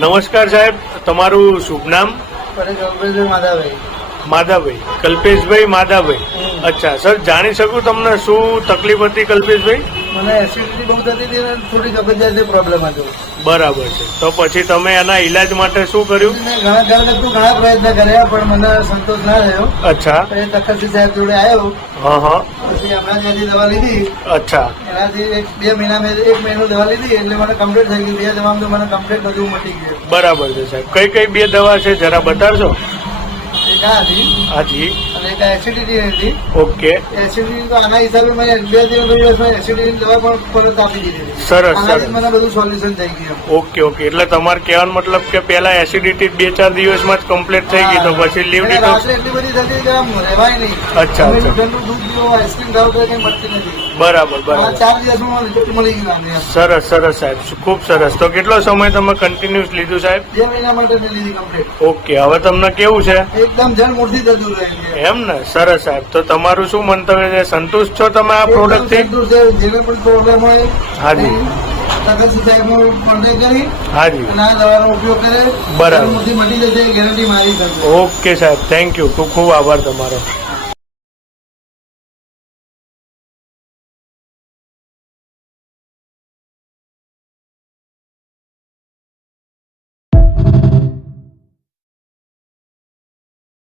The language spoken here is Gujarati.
નમસ્કાર સાહેબ, તમારું શુભ નામ? કલ્પેશભાઈ માધાભાઈ. માધાભાઈ, કલ્પેશભાઈ માધાભાઈ. અચ્છા સર, જાણી શકું તમને શું તકલીફ હતી કલ્પેશભાઈ? મને એસિડિટી બહુ થતી હતી અને થોડી જબરજસ્ત પ્રોબ્લેમ હતો. બરાબર છે, તો પછી તમે એના ઈલાજ માટે શું કર્યું? મેં ઘણા પ્રયત્ન કર્યા પણ મને સંતોષ ના થયો. અચ્છા. તખતસિંહ સાહેબ જોડે આવ્યો. હા. પછી હમણાં ત્યાંથી દવા લીધી. અચ્છા. એનાથી 2 મહિના મેં 1 મહિનો દવા લીધી એટલે મને કમ્પ્લીટ થઈ ગયું. 2 દવામાં તો મને કમ્પ્લીટ બધું મટી ગયું. બરાબર છે સાહેબ. કઈ કઈ 2 દવા છે જરા બતાડશો? એક આ હતી. હાજી. અને એક એસિડિટી હતી. ઓકે. એસિડિટી તો આના હિસાબે મેં 2 દિવસમાં એસિડિટી દવા પણ પરત આપી દીધી. સરસ સરસ. મને બધું સોલ્યુશન થઈ ગયું. ઓકે ઓકે, એટલે તમારે કહેવાનો મતલબ કે પેલા એસિડિટી 2-4 દિવસમાં જ કમ્પ્લીટ થઈ ગઈ, તો પછી લીવ ડિટોક્સ. એટલી બધી થતી કે આમ રહેવાય નહીં. અચ્છા અચ્છા. ઠંડુ દૂધ પીવો, આઈસ્ક્રીમ ખાવ તો કઈ મળતી નથી. બરાબર બરાબર. 4 દિવસમાં રિઝલ્ટ મળી ગયું. સરસ સરસ સાહેબ, ખૂબ સરસ. તો કેટલો સમય તમે કન્ટિન્યુઅસ લીધું સાહેબ? 2 મહિના માટે મેં લીધી કમ્પ્લીટ. ઓકે, હવે તમને કેવું છે? એકદમ જણ મૂળથી થતું રહે. એમ ને? સરસ સાહેબ. તો તમારું શું મંતવ્ય છે? સંતુષ્ટ છો તમે આ પ્રોડક્ટ થી? જેને પણ પ્રોબ્લેમ હોય હાજી. તખતસિંહ સાહેબનો કોન્ટેક્ટ કરી હાજી. અને આ દવાનો ઉપયોગ કરે. બરાબર. મૂળથી મટી જશે, ગેરંટી મારી કરશે. ઓકે સાહેબ, થેન્ક યુ. ખૂબ ખૂબ આભાર તમારો.